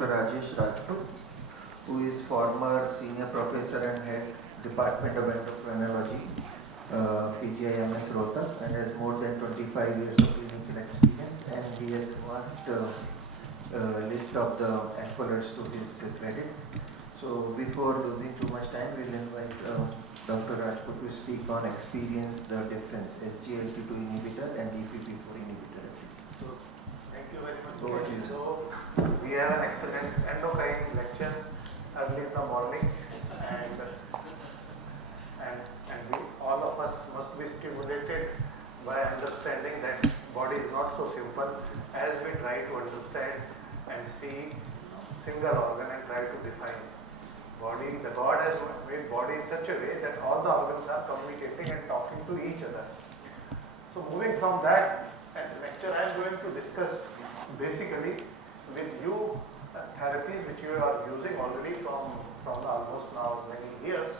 Dr. Rajesh Rajput, who is former senior professor and head Department of Endocrinology, PGIMS Rohtak, and has more than 25 years of clinical experience, and he has vast list of the accolades to his credit. So before losing too much time, we'll invite Dr. Rajput to speak on experience the difference SGLT2 inhibitor and DPP4 inhibitor. So, thank you very much. So we have an excellent endocrine lecture early in the morning, and we, all of us must be stimulated by understanding that body is not so simple as we try to understand and see single organ and try to define body. The God has made body in such a way that all the organs are communicating and talking to each other. So moving from that lecture, I am going to discuss basically with you therapies which you are using already from almost now many years.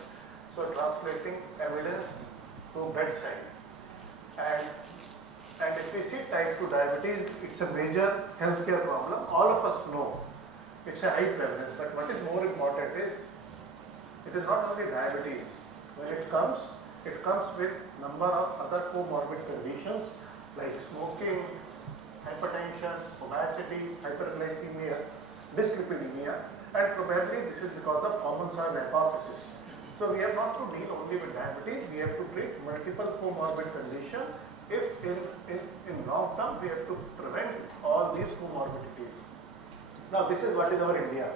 So translating evidence to bedside. And if we see type 2 diabetes, it's a major healthcare problem. All of us know it's a high prevalence, but what is more important is it is not only diabetes. When it comes with number of other comorbid conditions like smoking, hypertension, obesity, hyperglycemia, dyslipidemia, and probably this is because of common soil hypothesis. So we have not to deal only with diabetes, we have to treat multiple comorbid conditions if in long term we have to prevent all these comorbidities. Now this is what is our India,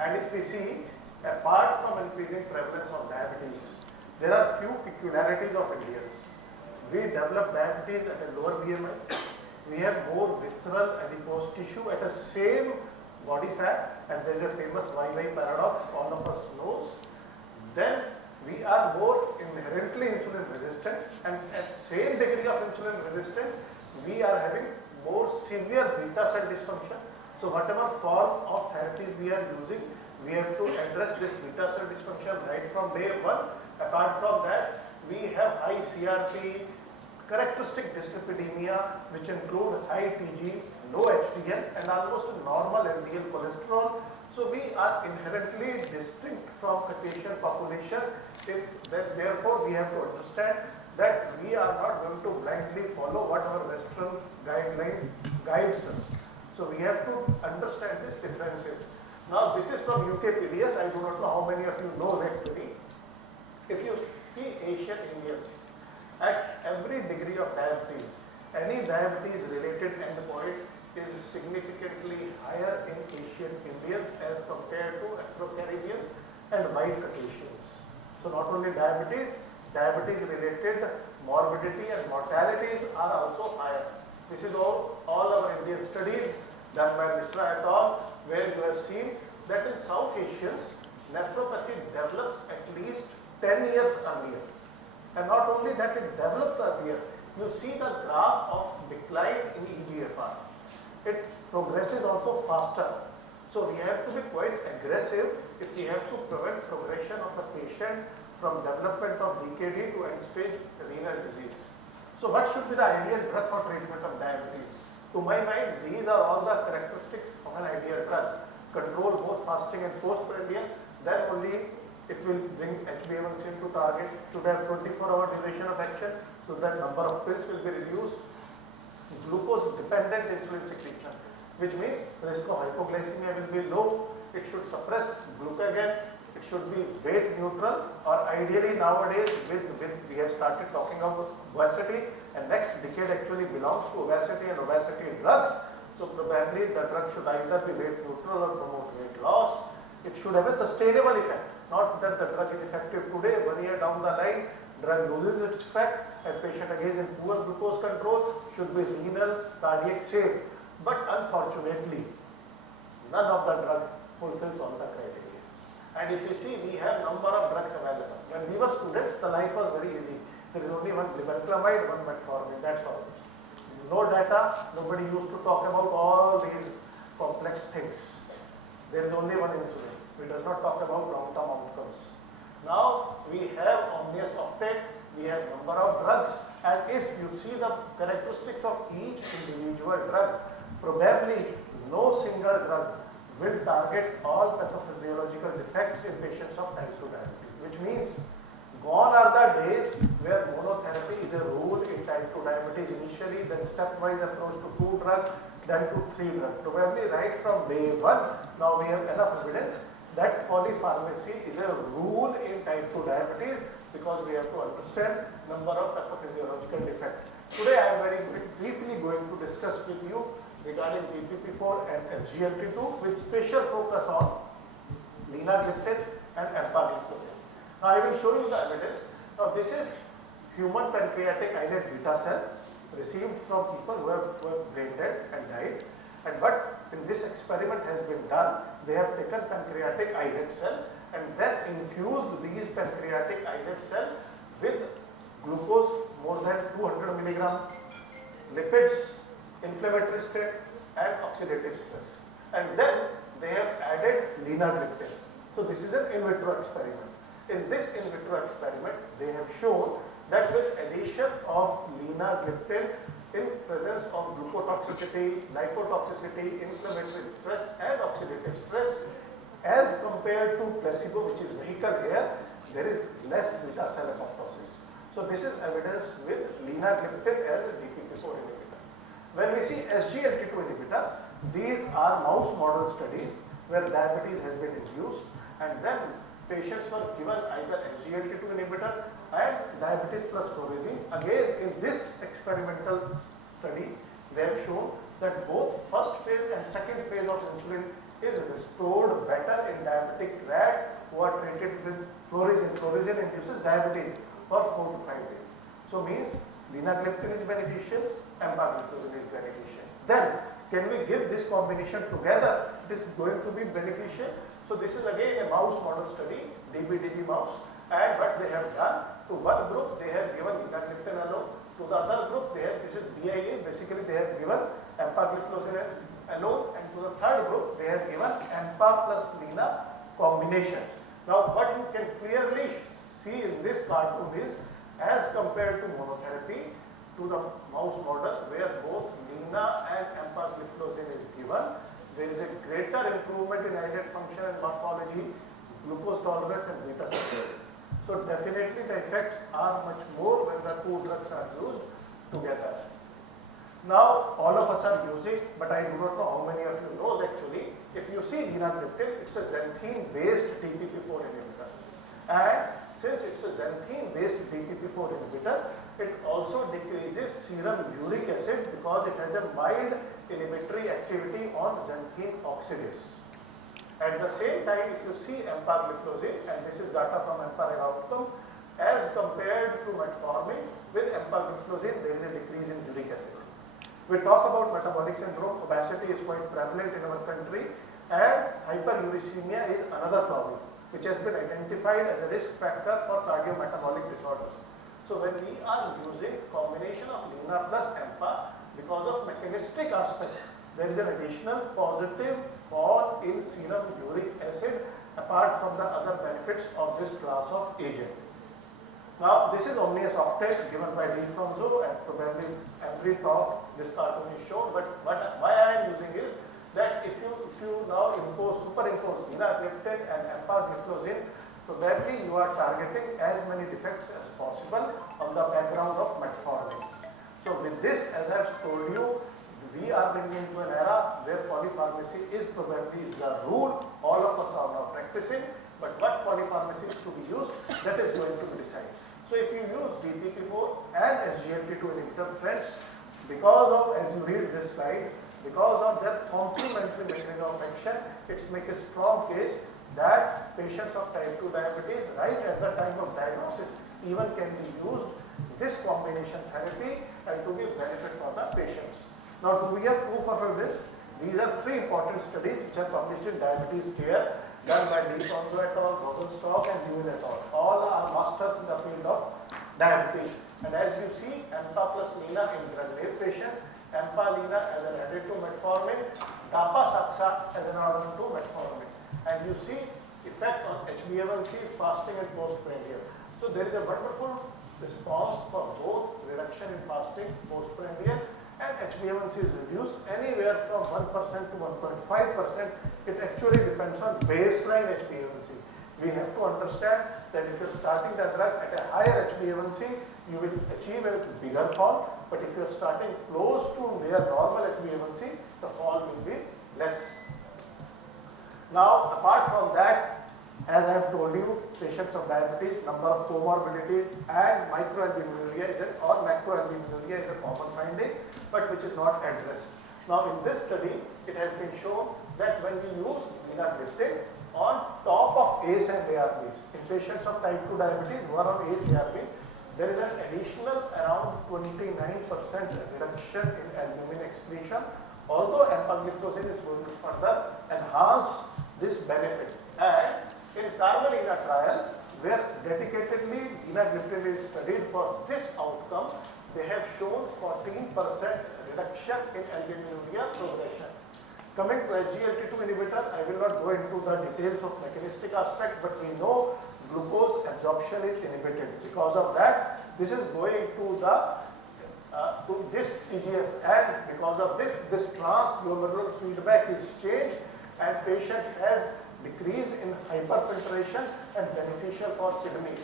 and if we see, apart from increasing prevalence of diabetes, there are few peculiarities of Indians. We develop diabetes at a lower BMI, we have more visceral adipose tissue at a same body fat, and there is a famous YY paradox all of us knows. Then we are more inherently insulin resistant, and at same degree of insulin resistant, we are having more severe beta cell dysfunction. So whatever form of therapies we are using, we have to address this beta cell dysfunction right from day one. Apart from that, we have high CRP, characteristic dyslipidemia, which include high TG, low HDL, and almost normal LDL cholesterol. So we are inherently distinct from Caucasian population. Therefore, we have to understand that we are not going to blindly follow what our Western guidelines guides us. So we have to understand these differences. Now this is from UK PDS. I do not know how many of you know actually. If you see Asian Indians, at every degree of diabetes, any diabetes related endpoint is significantly higher in Asian Indians as compared to Afro-Caribbeans and white Caucasians. So not only diabetes related morbidity and mortalities are also higher. This is all our Indian studies done by Mishra et al., where you have seen that in South Asians, nephropathy develops at least 10 years earlier. And not only that, it developed earlier. You see the graph of decline in EGFR. It progresses also faster. So we have to be quite aggressive if we have to prevent progression of the patient from development of DKD to end-stage renal disease. So what should be the ideal drug for treatment of diabetes? To my mind, these are all the characteristics of an ideal drug. Control both fasting and postprandial, then only it will bring HbA1c to target, should have 24-hour duration of action, so that number of pills will be reduced. Glucose-dependent insulin secretion, which means risk of hypoglycemia will be low. It should suppress glucagon. It should be weight neutral, or ideally nowadays we have started talking about obesity, and next decade actually belongs to obesity and obesity drugs. So probably the drug should either be weight neutral or promote weight loss. It should have a sustainable effect, not that the drug is effective today, 1 year down the line, drug loses its effect and patient again in poor glucose control, should be renal, cardiac safe. But unfortunately, none of the drug fulfills all the criteria. And if you see, we have number of drugs available. When we were students, the life was very easy. There is only one glibenclamide, one metformin, that's all. No data, nobody used to talk about all these complex things. There is only one insulin. We does not talk about long-term outcomes. Now we have omnious uptake, we have number of drugs, and if you see the characteristics of each individual drug, probably no single drug will target all pathophysiological defects in patients of type 2 diabetes, which means gone are the days where monotherapy is a rule in type 2 diabetes initially, then stepwise approach to 2 drug, then to 3 drug. Probably right from day 1, now we have enough evidence that polypharmacy is a rule in type 2 diabetes, because we have to understand number of pathophysiological defects. Today I am very briefly going to discuss with you regarding DPP4 and SGLT2 with special focus on linagliptin and empagliflozin. Now I will show you the evidence. Now this is human pancreatic islet beta cell received from people who have brain dead and died. And what in this experiment has been done, they have taken pancreatic islet cell and then infused these pancreatic islet cell with glucose more than 200 milligram, lipids, inflammatory state and oxidative stress. And then they have added linagliptin. So this is an in vitro experiment. In this in vitro experiment, they have shown that with addition of linagliptin in presence of glucotoxicity, lipotoxicity, inflammatory stress and oxidative stress, as compared to placebo, which is vehicle here, there is less beta cell apoptosis. So this is evidence with linagliptin as a DPP4 inhibitor. When we see SGLT2 inhibitor, these are mouse model studies where diabetes has been induced, and then patients were given either SGLT2 inhibitor and diabetes plus clozapine. Again, in this experimental study, they have shown that both first phase and second phase of insulin is restored better in diabetic rat who are treated with florizin. Florizin induces diabetes for 4 to 5 days. So means linagliptin is beneficial, empagliflozin is beneficial. Then can we give this combination together? It is going to be beneficial. So this is again a mouse model study, DBDB mouse, and what they have done, to one group they have given linagliptin alone, to the other group they have, this is BIA, basically they have given empagliflozin alone, and to the third group they have given empa plus lina combination. Now what you can clearly see in this cartoon is, as compared to monotherapy, to the mouse model where both lina and empagliflozin is given, there is a greater improvement in islet function and morphology, glucose tolerance and beta cell. So definitely the effects are much more when the 2 drugs are used together. Now all of us are using, but I do not know how many of you knows actually, if you see linagliptin, it's a xanthine based DPP4 inhibitor. And since it's a xanthine based DPP4 inhibitor, it also decreases serum uric acid because it has a mild inhibitory activity on xanthine oxidase. At the same time, if you see empagliflozin, and this is data from EMPA outcome, as compared to metformin, with empagliflozin there is a decrease in uric acid. We talk about metabolic syndrome, obesity is quite prevalent in our country, and hyperuricemia is another problem which has been identified as a risk factor for cardiometabolic disorders. So when we are using combination of lina plus empa, because of mechanistic aspect, there is an additional positive fall in serum uric acid apart from the other benefits of this class of agent. Now this is omnius octet given by Defonso, and probably every talk this cartoon is shown, but why I am using is that if you now superimpose linagliptin and empagliflozin, probably you are targeting as many defects as possible on the background of metformin. So with this, as I have told you, we are bringing into an era where polypharmacy is probably the rule. All of us are now practicing, but what polypharmacy is to be used, that is going to be decided. So if you use DPP4 and SGLT2 inhibitor, friends, because of, as you read this slide, because of their complementary mechanism of action, it makes a strong case that patients of type 2 diabetes, right at the time of diagnosis, even can be used this combination therapy and to give benefit for the patients. Now, do we have proof of this? These are 3 important studies which are published in Diabetes Care, done by Defonso et al., Rosenstock and Newell et al. All are masters in the field of diabetes. And as you see, empa plus lina in drug-naive patient, empa lina as an added to metformin, dapasaxa as an added to metformin. And you see effect on HbA1c, fasting and postprandial. So there is a wonderful response for both reduction in fasting, postprandial, and HbA1c is reduced anywhere from 1% to 1.5%. It actually depends on baseline HbA1c. We have to understand that if you are starting the drug at a higher HbA1c, you will achieve a bigger fall, but if you are starting close to near normal HbA1c, the fall will be less. Now, apart from that, as I have told you, patients of diabetes, number of comorbidities and microalbuminuria or macroalbuminuria is a common finding, but which is not addressed. Now, in this study, it has been shown that when we use linagliptin on top of ACE and ARBs, in patients of type 2 diabetes who are on ACE ARB, there is an additional around 29% reduction in albumin excretion, although empagliflozin is going to further enhance this benefit. And in Carmelina trial, where dedicatedly linagliptin is studied for this outcome, they have shown 14% reduction in albuminuria progression. Coming to SGLT2 inhibitor, I will not go into the details of mechanistic aspect, but we know glucose absorption is inhibited. Because of that, this is going to this TGF, and because of this transglomerular feedback is changed and patient has decrease in hyperfiltration and beneficial for kidney.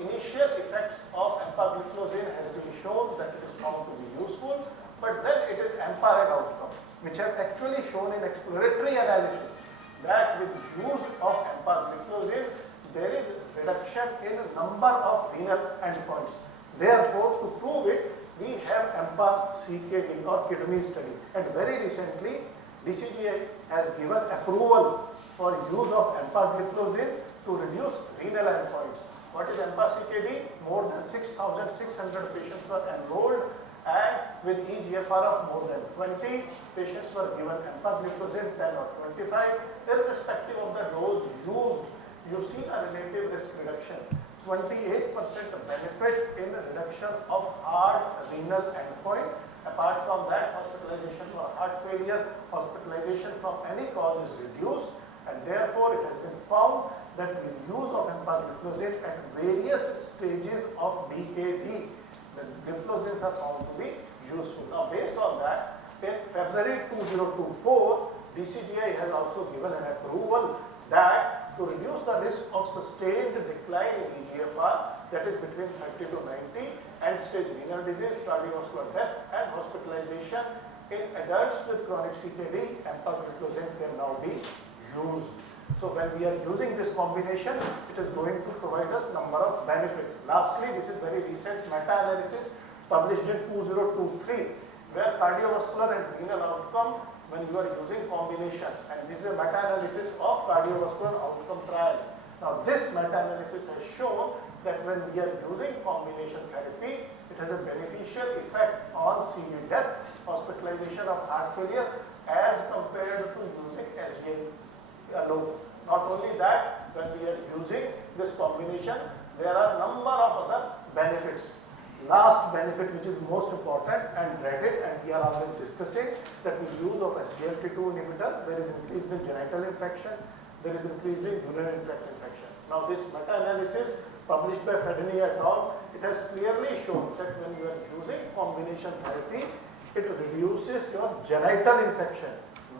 Initial effects of empagliflozin has been shown that it is found to be useful, but then it is EMPA-RED outcome, which have actually shown in exploratory analysis that with use of empagliflozin, there is reduction in number of renal endpoints. Therefore, to prove it, we have EMPA-CKD or kidney study, and very recently DCGI has given approval for use of empagliflozin to reduce renal endpoints. What is EMPA-CKD? More than 6,600 patients were enrolled, and with eGFR of more than 20, patients were given empagliflozin 10 or 25. Irrespective of the dose used, you see a relative risk reduction. 28% benefit in reduction of hard renal endpoint. Apart from that, hospitalization for heart failure, hospitalization from any cause is reduced, and therefore it has been found that with use of empagliflozin at various stages of DKD, the gliflozins are found to be useful. Now, based on that, in February 2024, DCGI has also given an approval that to reduce the risk of sustained decline in eGFR, that is between 30 to 90, end-stage renal disease, cardiovascular death and hospitalization in adults with chronic CKD, empagliflozin can now be used. So when we are using this combination, it is going to provide us number of benefits. Lastly, this is very recent meta-analysis published in 2023, where cardiovascular and renal outcome when you are using combination, and this is a meta-analysis of cardiovascular outcome trial. Now, this meta-analysis has shown that when we are using combination therapy, it has a beneficial effect on CV death, hospitalization of heart failure as compared to using SGLT2 alone. Not only that, when we are using this combination, there are number of other benefits. Last benefit, which is most important and dreaded, and we are always discussing, that with use of SGLT2 inhibitor, there is increase in genital infection, there is increase in urinary tract infection. Now, this meta-analysis published by Fedini et al., it has clearly shown that when you are using combination therapy, it reduces your genital infection,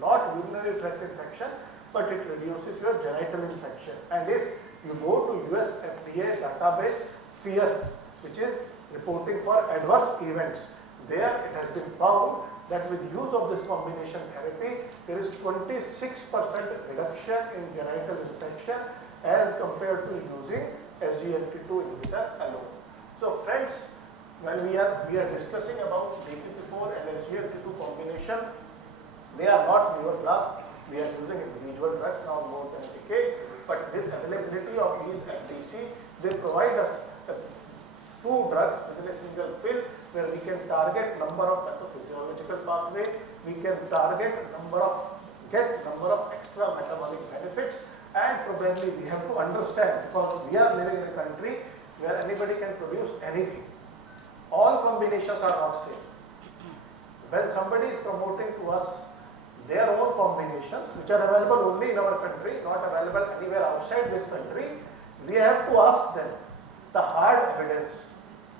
not urinary tract infection, but it reduces your genital infection. And if you go to US FDA database, FIAS, which is reporting for adverse events, there it has been found that with use of this combination therapy, there is 26% reduction in genital infection as compared to using SGLT2 inhibitor alone. So friends, when we are discussing about DPP4 and SGLT2 combination, they are not newer class. We are using individual drugs now more than a decade, but with availability of these FDC, they provide us two drugs within a single pill, where we can target number of pathophysiological pathway, we can target number of extra metabolic benefits, and probably we have to understand, because we are living in a country where anybody can produce anything. All combinations are not same. When somebody is promoting to us their own combinations, which are available only in our country, not available anywhere outside this country, we have to ask them the hard evidence,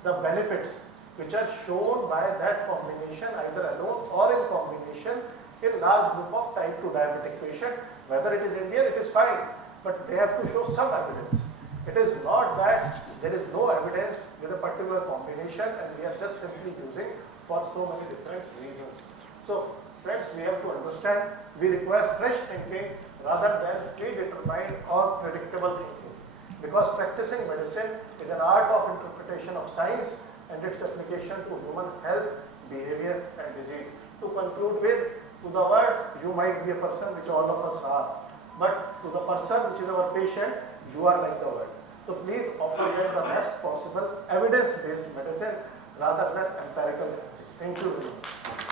the benefits, which are shown by that combination either alone or in combination in large group of type 2 diabetic patient. Whether it is Indian, it is fine, but they have to show some evidence. It is not that there is no evidence with a particular combination and we are just simply using for so many different reasons. So friends, we have to understand we require fresh thinking rather than predetermined or predictable thinking, because practicing medicine is an art of interpretation of science and its application to human health, behavior and disease. To conclude with, to the world you might be a person which all of us are, but to the person which is our patient, you are like the world. So please offer them the best possible evidence-based medicine rather than empirical therapies. Thank you very much.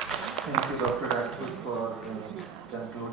Thank you, Dr. Rajput, for concluding.